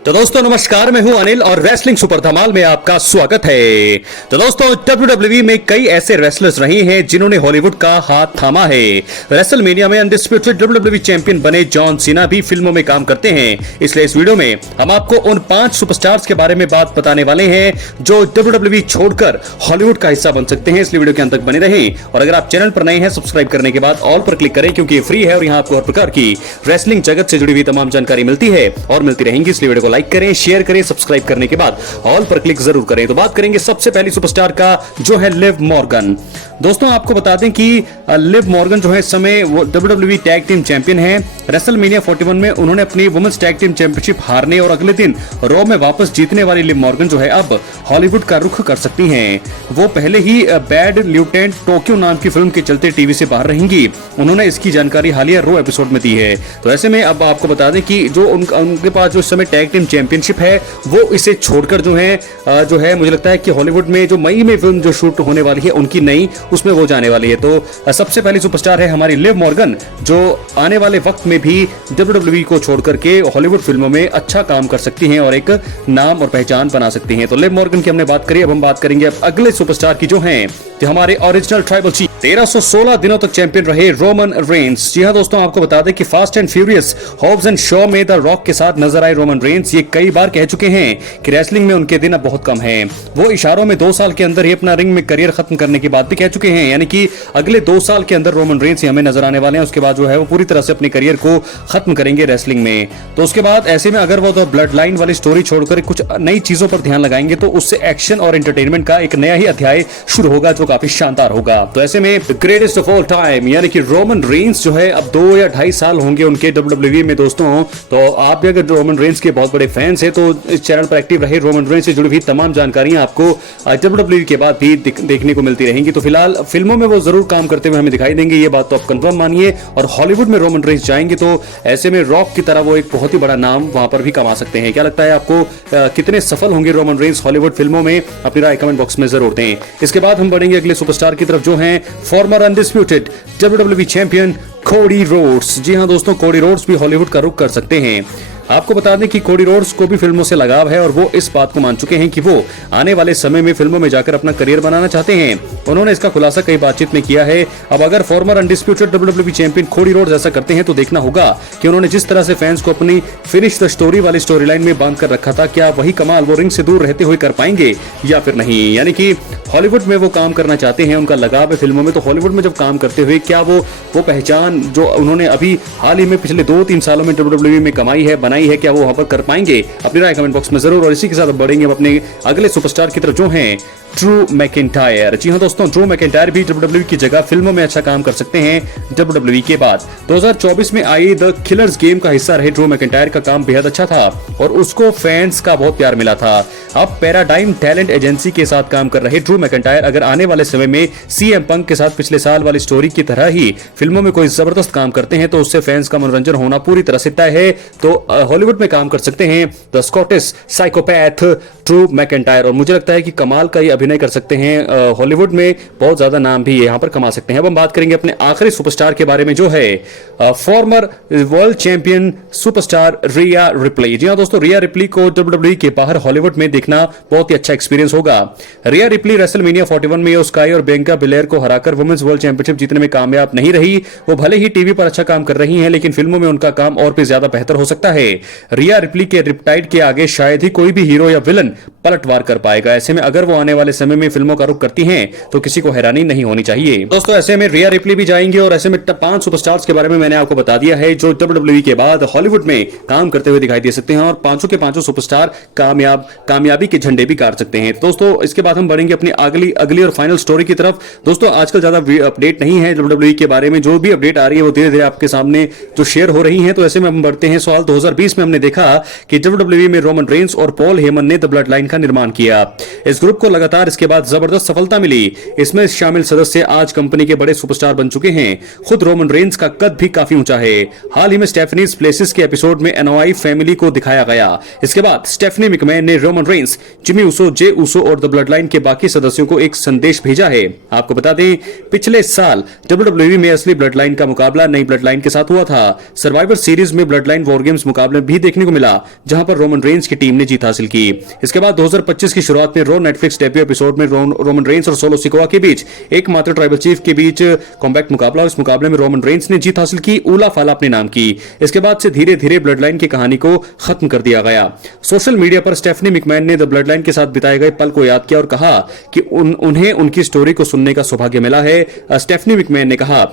तो दोस्तों नमस्कार, मैं हूं अनिल और रेसलिंग सुपर धमाल में आपका स्वागत है। तो दोस्तों WWE में कई ऐसे रेसलर्स रहे हैं जिन्होंने हॉलीवुड का हाथ थामा है। रेसलमेनिया में अनडिस्प्यूटेड WWE चैंपियन बने जॉन सीना भी फिल्मों में काम करते हैं। इसलिए इस वीडियो में हम आपको उन 5 सुपरस्टार्स के बारे में बात बताने वाले हैं जो WWE छोड़कर हॉलीवुड का हिस्सा बन सकते हैं। इसलिए वीडियो के अंत तक बने रहें और अगर आप चैनल पर नए हैं सब्सक्राइब करने के बाद ऑल पर क्लिक करें क्योंकि ये फ्री है और यहाँ आपको हर प्रकार की रेसलिंग जगत से जुड़ी हुई तमाम जानकारी मिलती है और मिलती रहेंगी। इसलिए वीडियो को लाइक करें, शेयर करें, सब्सक्राइब करने के बाद ऑल पर क्लिक जरूर करें। तो बात करेंगे सबसे पहली सुपरस्टार का जो है लिव मॉर्गन। दोस्तों आपको बता दें कि लिव मॉर्गन जो है इस समय वो WWE टैग टीम चैंपियन है। रेसलमेनिया 41 में उन्होंने अपनी वुमेन्स टैग टीम चैंपियनशिप हारने और अगले दिन रॉ में वापस जीतने वाली लिव मॉर्गन जो है अब हॉलीवुड का रुख कर सकती हैं। वो पहले ही बैड ल्यूटेंट टोक्यो नाम की फिल्म के चलते टीवी से बाहर रहेंगी। उन्होंने इसकी जानकारी हालिया रॉ एपिसोड में दी है। तो ऐसे में अब आपको बता दें कि जो उनके पास जो इस समय टैग टीम चैंपियनशिप है वो इसे छोड़कर जो है मुझे लगता है कि हॉलीवुड में जो मई में फिल्म जो शूट होने वाली है उनकी नई उसमें वो जाने वाली है। तो सबसे पहली सुपरस्टार है हमारी लिव मॉर्गन जो आने वाले वक्त में भी WWE को छोड़कर के हॉलीवुड फिल्मों में अच्छा काम कर सकती हैं और एक नाम और पहचान बना सकती हैं। तो लिव मॉर्गन की हमने बात करी, अब हम बात करेंगे अब अगले सुपरस्टार की जो हैं जो हमारे ओरिजिनल ट्राइबल चीफ 1316 दिनों तक चैंपियन रहे रोमन रेंस। जी हां दोस्तों, आपको बता दें कि fast and furious Hobbs and Shaw में द रॉक के साथ नजर आए रोमन रेंस ये कई बार कह चुके हैं कि रेसलिंग में उनके दिन अब बहुत कम हैं। वो इशारों में 2 साल के अंदर ही अपना रिंग में करियर खत्म करने की बात भी कह चुके हैं, यानी कि अगले 2 साल के अंदर रोमन रेंस हमें नजर आने वाले हैं। उसके बाद जो है वो पूरी तरह से अपने करियर को खत्म करेंगे रेसलिंग में। तो उसके बाद ऐसे में अगर वो ब्लड लाइन वाली स्टोरी छोड़कर कुछ नई चीजों पर ध्यान लगाएंगे तो उससे एक्शन और एंटरटेनमेंट का एक नया ही अध्याय शुरू होगा जो काफी शानदार होगा। तो ऐसे में ग्रेटेस्ट ऑफ ऑल टाइम यानी कि रोमन रेंस जो है अब 2 या 2.5 साल होंगे उनके WWE में दोस्तों। तो आप भी अगर रोमन रेंस के बहुत बड़े फैंस हैं तो इस चैनल पर एक्टिव रहे। रोमन रेंस से जुड़ी हुई तमाम जानकारियां आपको WWE के बाद भी देखने को मिलती रहेंगी। तो फिलहाल फिल्मों में वो जरूर काम करते हुए हमें दिखाई देंगे, ये बात तो आप कंफर्म मानिए। और हॉलीवुड में रोमन रेंस जाएंगे तो ऐसे में रॉक की तरह वो एक बहुत ही बड़ा नाम वहां पर भी कमा सकते हैं। क्या लगता है आपको कितने सफल होंगे रोमन रेंस हॉलीवुड फिल्मों में? अपनी राय कमेंट बॉक्स में जरूर दें। इसके बाद हम बढ़ेंगे अगले सुपरस्टार की तरफ जो हैं former undisputed WWE champion Cody Rhodes. जी हां दोस्तों, कोडी रोड्स भी हॉलीवुड का रुख कर सकते हैं। आपको बता दें कि कोडी रोड्स को भी फिल्मों से लगाव है और वो इस बात को मान चुके हैं कि वो आने वाले समय में फिल्मों में जाकर अपना करियर बनाना चाहते हैं। उन्होंने इसका खुलासा कई बातचीत में किया है। अब अगर farmer undisputed WWE champion Cody roads ऐसा करते हैं तो देखना होगा कि उन्होंने जिस तरह से फैंस को अपनी फिनिश द स्टोरी वाली स्टोरी लाइन में बांध कर रखा था, क्या वही कमाल वो रिंग से दूर रहते हुए कर पाएंगे या फिर नहीं। यानी कि हॉलीवुड में वो काम करना चाहते हैं, उनका लगाव है फिल्मों में। तो हॉलीवुड में जब काम करते हुए क्या वो पहचान जो उन्होंने अभी हाल ही में पिछले 2-3 सालों में WWE में कमाई है, बनाई है, क्या वो वहां पर कर पाएंगे? अपनी राय कमेंट बॉक्स में जरूर। और इसी के साथ बढ़ेंगे अपने अगले सुपरस्टार की तरफ जो हैं ड्रू मैकिंटायर। जी हां दोस्तों, ड्रू मैकिंटायर भी WWE की जगह फिल्मों में अच्छा काम कर सकते हैं। WWE के बाद 2024 में आई द किलर्स गेम का हिस्सा रहे ड्रू मैकिंटायर का काम बेहद अच्छा था और उसको फैंस का बहुत प्यार मिला था। अब पैराडाइम टैलेंट एजेंसी के साथ काम कर रहे ड्रू मैकिंटायर अगर आने वाले समय में CM पंक के साथ पिछले साल वाली स्टोरी की तरह ही फिल्मों में कोई जबरदस्त काम करते हैं तो उससे फैंस का मनोरंजन होना पूरी तरह से तय है। तो हॉलीवुड में काम कर सकते हैं the Scottish psychopath Drew McIntyre और मुझे लगता है कि कमाल का अभिनय कर सकते हैं। हॉलीवुड में बहुत ज्यादा नाम भी यहां पर कमा सकते हैं। अब हम बात करेंगे अपने आखिरी सुपरस्टार के बारे में जो है former world champion superstar Rhea Ripley. जी हां दोस्तों, रिया रिप्ली को WWE के बाहर हॉलीवुड में देखना बहुत ही अच्छा एक्सपीरियंस होगा। रिया रिप्ली रेसलमेनिया 41 में यो स्काई और बियांका बिलेयर को हराकर वुमेन्स वर्ल्ड चैंपियनशिप जीतने में कामयाब नहीं रही। वो भले ही टीवी पर अच्छा काम कर रही हैं लेकिन फिल्मों में उनका काम और भी ज्यादा बेहतर हो सकता है। रिया रिप्ली के रिप्टाइड के आगे शायद ही कोई भी हीरो या विलन पलटवार कर पाएगा। ऐसे में अगर वो आने वाले समय में फिल्मों का रुख करती हैं तो किसी को हैरानी नहीं होनी चाहिए। दोस्तों ऐसे में रिया रिप्ली भी जाएंगे और ऐसे में 5 सुपरस्टार्स के बारे में मैंने आपको बता दिया है जो WWE के बाद हॉलीवुड में काम करते हुए दिखाई दे सकते हैं और पांचों के पांचों सुपरस्टार कामयाबी के झंडे भी गाड़ सकते हैं। दोस्तों इसके बाद हम बढ़ेंगे अपनी अगली और फाइनल स्टोरी की तरफ। दोस्तों आजकल ज्यादा अपडेट नहीं है WWE के बारे में, जो भी अपडेट आ रही है वो धीरे धीरे आपके सामने जो शेयर हो रही है। तो ऐसे में हम बढ़ते हैं साल 2020 में हमने देखा कि WWE में रोमन रेंस और पॉल हेमन ने द ब्लड लाइन का निर्माण किया। इस ग्रुप को लगातार इसके बाद जबरदस्त सफलता मिली। इसमें शामिल सदस्य आज कंपनी के बड़े सुपरस्टार बन चुके हैं। खुद रोमन रेंस का कद भी काफी ऊंचा है। हाल ही में स्टेफनीज प्लेसेस के एपिसोड में एनओआई फैमिली को दिखाया गया। इसके बाद स्टेफनी मैकमैन ने Roman Reigns, Jimmy Uso, Jey Uso और द ब्लड लाइन के बाकी सदस्यों को एक संदेश भेजा है। आपको बता दें पिछले साल WWE में असली ब्लड लाइन का मुकाबला नई ब्लड लाइन के साथ हुआ था। सर्वाइवर सीरीज में ब्लड लाइन वॉर गेम्स मुकाबले मुकाबले भी देखने को मिला, जहां पर रोमन रेंस की टीम ने जीत हासिल की। इसके बाद 2025 की शुरुआत में रॉ नेटफ्लिक्स डेब्यू एपिसोड में रोमन रेंस और सोलो सिकोआ के बीच एकमात्र ट्राइबल चीफ के बीच कॉम्बैक्ट मुकाबला, और इस मुकाबले में रोमन रेंस ने जीत हासिल की, ऊला फाला अपने नाम की। इसके बाद से धीरे धीरे ब्लड लाइन की कहानी को खत्म कर दिया गया। सोशल मीडिया पर स्टेफनी मैकमैन ने द ब्लड लाइन के साथ बिताए गए पल को याद किया और कहा कि उन्हें उनकी स्टोरी को सुनने का सौभाग्य मिला है। स्टेफनी मैकमैन ने कहा,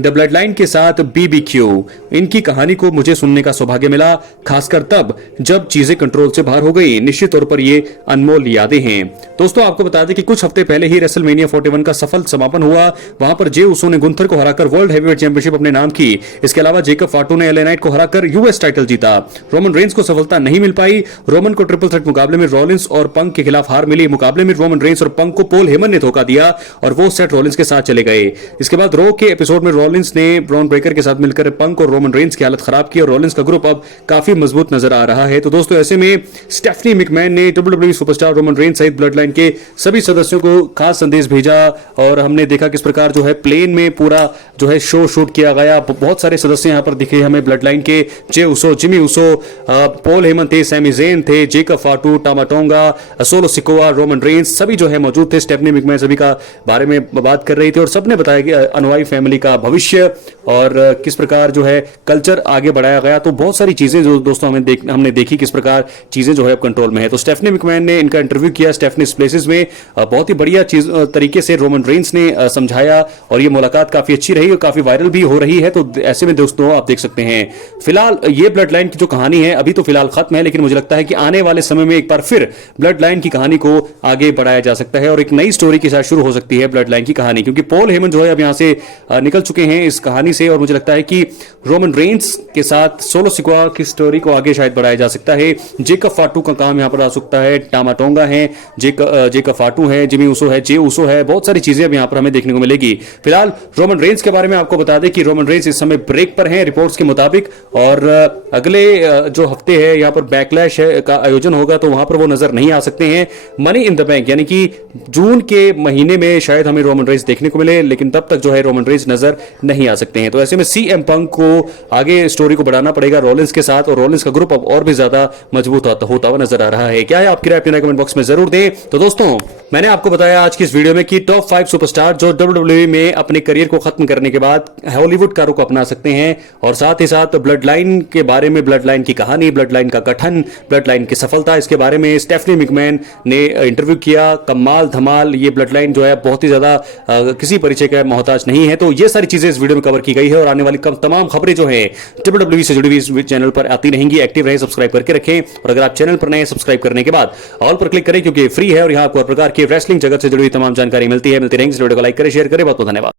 द ब्लड लाइन के साथ BBQ, इनकी कहानी को मुझे सुनने का सौभाग्य मिला, खासकर तब जब चीजें कंट्रोल से बाहर हो गई। निश्चित तौर पर ये अनमोल यादें हैं। दोस्तों, आपको बता दें कि कुछ हफ्ते पहले ही रेसलमेनिया 41 का सफल समापन हुआ। वहां पर जे उसो ने गुंथर को हराकर वर्ल्ड हेवीवेट चैंपियनशिप अपने नाम की। इसके अलावा जेकब फाटू ने LA नाइट को हराकर US टाइटल जीता। रोमन रेंस को सफलता नहीं मिल पाई। रोमन को ट्रिपल थ्रेट मुकाबले में रॉलिंस और पंक के खिलाफ हार मिली। मुकाबले में रोमन रेंस और पंक को पॉल हेमन ने धोखा दिया और वो सेट रॉलिंस के साथ चले गए। इसके बाद रॉ के एपिसोड में रॉलिंस ने ब्रॉन ब्रेकर के साथ मिलकर पंक और रोमन रेंस की हालत खराब की और रॉलिंस का ग्रुप अब काफी मजबूत नजर आ रहा है। तो दोस्तों, ऐसे में स्टेफनी मैकमैन ने WWE सुपरस्टार रोमन रेंस सहित ब्लड लाइन के सभी सदस्यों को खास संदेश भेजा और हमने देखा किस प्रकार जो है प्लेन में पूरा जो है शो शूट किया गया। बहुत सारे सदस्य यहां पर दिखे हमें ब्लड लाइन के, जे उसो, जिमी उसो, पॉल हेमन थे, सैमी ज़ेन थे, Jacob Fatu, Tama Tonga, Solo Sikoa, Roman Reigns, सभी जो है मौजूद थे। स्टेफनी मैकमैन सभी का बारे में बात कर रही थी और सबने बताया कि अनुयायी फैमिली का भविष्य और किस प्रकार जो है कल्चर आगे बढ़ाया गया। तो बहुत सारी चीजें जो दोस्तों हमने देखी किस प्रकार चीजें जो है कंट्रोल में है। तो स्टेफनी मैकमैन ने इनका इंटरव्यू किया स्टेफनीज प्लेसेस में, बहुत ही बढ़िया चीज तरीके से रोमन रेंस ने समझाया और ये मुलाकात काफी अच्छी रही और काफी वायरल भी हो रही है। तो ऐसे में दोस्तों आप देख सकते हैं, फिलहाल ये ब्लड लाइन की जो कहानी है अभी तो फिलहाल खत्म है, लेकिन मुझे लगता है कि आने वाले समय में एक बार फिर ब्लड लाइन की कहानी को आगे बढ़ाया जा सकता है और एक नई स्टोरी के साथ शुरू हो सकती है ब्लड लाइन की कहानी, क्योंकि पॉल हेमन जो है अब यहां से निकल चुके हैं इस कहानी से और मुझे लगता है कि रोमन रेंस के साथ सोलो सिकोआ की स्टोरी को आगे शायद बढ़ाया जा सकता है। जेकब फाटू का काम यहां पर आ सकता है, टामा टोंगा है, जेकब फाटू है, जिमी उसो है, जे उसो है, बहुत सारी चीजें अब यहां पर हमें देखने को मिलेगी। फिलहाल रोमन रेंस के बारे में आपको बता दें कि रोमन रेंस इस समय ब्रेक पर हैं रिपोर्ट्स के मुताबिक और अगले जो हफ्ते है यहां पर बैकलैश का आयोजन होगा तो वहां पर वो नजर नहीं आ सकते हैं। मनी इन द बैंक यानी कि जून के महीने में शायद हमें रोमन रेंस देखने को मिले, लेकिन तब तक जो है रोमन रेंस नजर नहीं आ सकते हैं। तो ऐसे में CM पंक को आगे स्टोरी को बढ़ाना पड़ेगा रॉलिंस के साथ और रॉलिंस का ग्रुप अब और भी ज्यादा मजबूत होता हुआ नजर आ रहा है। क्या है आपकी राय, अपनी कमेंट बॉक्स में जरूर दें। तो दोस्तों, मैंने आपको बताया आज की इस वीडियो में कि टॉप 5 सुपरस्टार जो WWE में अपने करियर को खत्म करने के बाद हॉलीवुड का रुख अपना सकते हैं और साथ ही साथ ब्लड लाइन के बारे में, ब्लड लाइन की कहानी, ब्लड लाइन का गठन, ब्लड लाइन की सफलता, इसके बारे में स्टेफनी मैकमैन ने इंटरव्यू किया। कमाल धमाल, ये ब्लड लाइन जो है बहुत ही ज्यादा किसी परिचय का मोहताज नहीं है। तो ये सारी चीजें इस वीडियो में कवर की गई है और आने वाली तमाम खबरें जो है WWE से जुड़ी हुई इस चैनल पर आती रहेंगी। एक्टिव रहे, सब्सक्राइब करके रखें और अगर आप चैनल पर नए सब्सक्राइब करने के बाद ऑल पर क्लिक करें क्योंकि फ्री है और यहां आपको हर प्रकार की रेसलिंग जगत से जुड़ी हुई तमाम जानकारी मिलती रहेंगी। इस वीडियो को लाइक करें, शेयर करें। बहुत बहुत धन्यवाद।